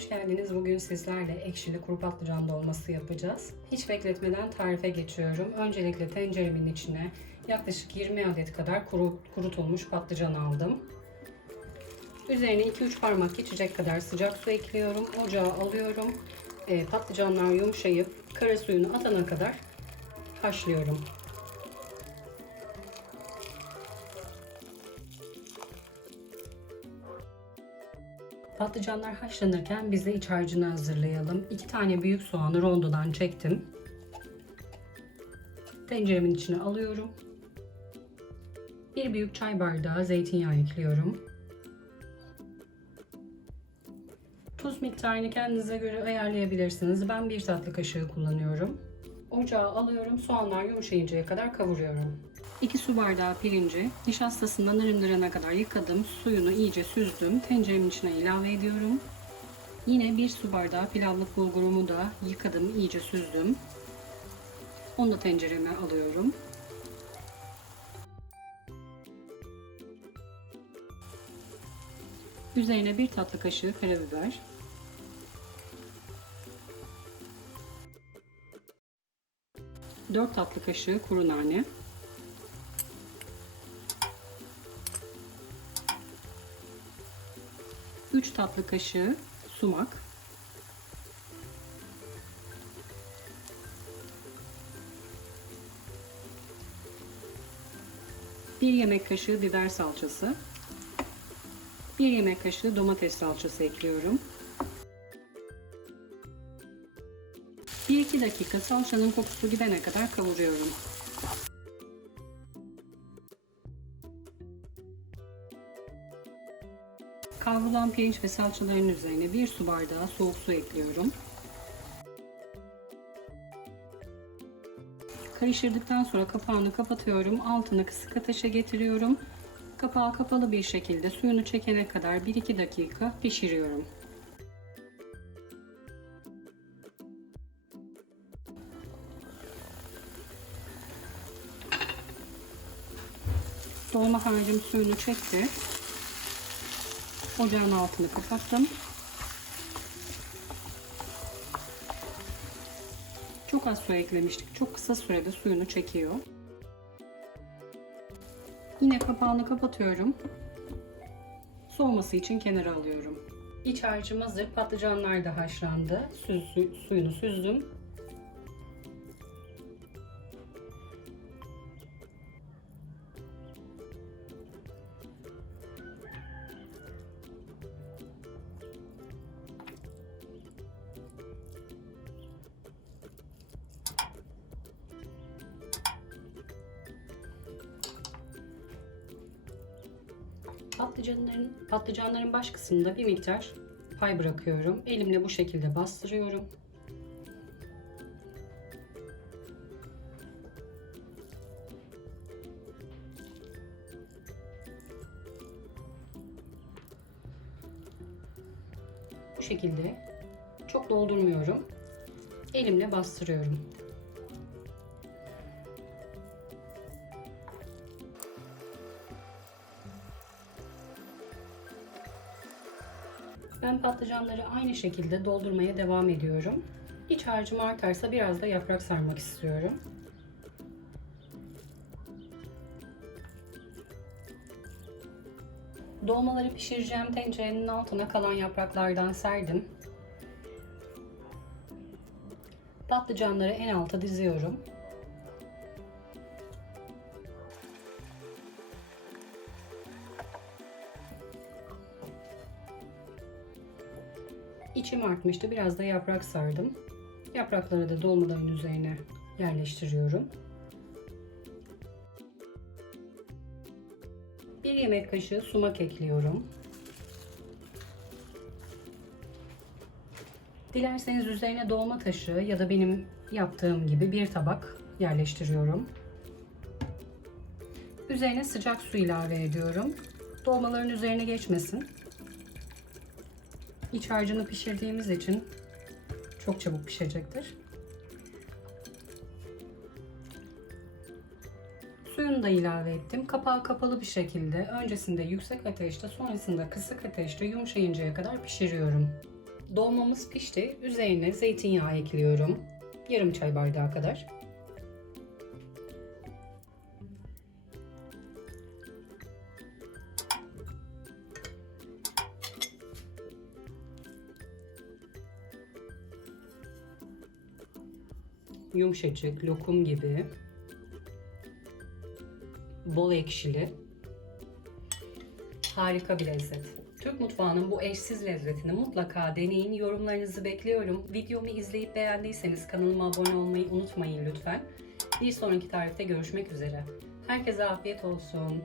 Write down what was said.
hoş geldiniz. Bugün sizlerle ekşili kuru patlıcan dolması yapacağız. Hiç bekletmeden tarife geçiyorum. Öncelikle tenceremin içine yaklaşık 20 adet kadar kuru, kurutulmuş patlıcan aldım. Üzerine 2-3 parmak geçecek kadar sıcak su ekliyorum. Ocağa alıyorum. E, patlıcanlar yumuşayıp kara suyunu atana kadar haşlıyorum. Patlıcanlar haşlanırken biz de iç harcını hazırlayalım. 2 tane büyük soğanı rondodan çektim. Tenceremin içine alıyorum. 1 büyük çay bardağı zeytinyağı ekliyorum. Tuz miktarını kendinize göre ayarlayabilirsiniz. Ben 1 tatlı kaşığı kullanıyorum. Ocağa alıyorum. Soğanlar yumuşayıncaya kadar kavuruyorum. 2 su bardağı pirinci nişastasından arındırana kadar yıkadım. Suyunu iyice süzdüm. Tenceremin içine ilave ediyorum. Yine 1 su bardağı pilavlık bulgurumu da yıkadım, iyice süzdüm. Onu da tencereme alıyorum. Üzerine 1 tatlı kaşığı karabiber, 4 tatlı kaşığı kuru nane, Üç tatlı kaşığı sumak, bir yemek kaşığı biber salçası, bir yemek kaşığı domates salçası ekliyorum. 1-2 dakika salçanın kokusu gidene kadar kavuruyorum. Kavrulan pirinç ve salçaların üzerine 1 su bardağı soğuk su ekliyorum. Karıştırdıktan sonra kapağını kapatıyorum. Altını kısık ateşe getiriyorum. Kapağı kapalı bir şekilde suyunu çekene kadar 1-2 dakika pişiriyorum. Dolma harcım suyunu çekti. Ocağın altını kapattım. Çok az su eklemiştik. Çok kısa sürede suyunu çekiyor. Yine kapağını kapatıyorum. Soğuması için kenara alıyorum. İç harcım hazır. Patlıcanlar da haşlandı. Süz, su- suyunu süzdüm. Patlıcanların, patlıcanların baş kısmında bir miktar pay bırakıyorum. Elimle bu şekilde bastırıyorum. Bu şekilde çok doldurmuyorum. Elimle bastırıyorum. Ben patlıcanları aynı şekilde doldurmaya devam ediyorum. İç harcım artarsa biraz da yaprak sarmak istiyorum. Dolmaları pişireceğim tencerenin altına kalan yapraklardan serdim. Patlıcanları en alta diziyorum. İçim artmıştı. Biraz da yaprak sardım. Yaprakları da dolmaların üzerine yerleştiriyorum. Bir yemek kaşığı sumak ekliyorum. Dilerseniz üzerine dolma taşı ya da benim yaptığım gibi bir tabak yerleştiriyorum. Üzerine sıcak su ilave ediyorum. Dolmaların üzerine geçmesin. İç harcını pişirdiğimiz için çok çabuk pişecektir. Suyunu da ilave ettim. Kapağı kapalı bir şekilde öncesinde yüksek ateşte sonrasında kısık ateşte yumuşayıncaya kadar pişiriyorum. Dolmamız pişti. Üzerine zeytinyağı ekliyorum. Yarım çay bardağı kadar. Yumuşacık, lokum gibi. Bol ekşili. Harika bir lezzet. Türk mutfağının bu eşsiz lezzetini mutlaka deneyin. Yorumlarınızı bekliyorum. Videomu izleyip beğendiyseniz kanalıma abone olmayı unutmayın lütfen. Bir sonraki tarifte görüşmek üzere. Herkese afiyet olsun.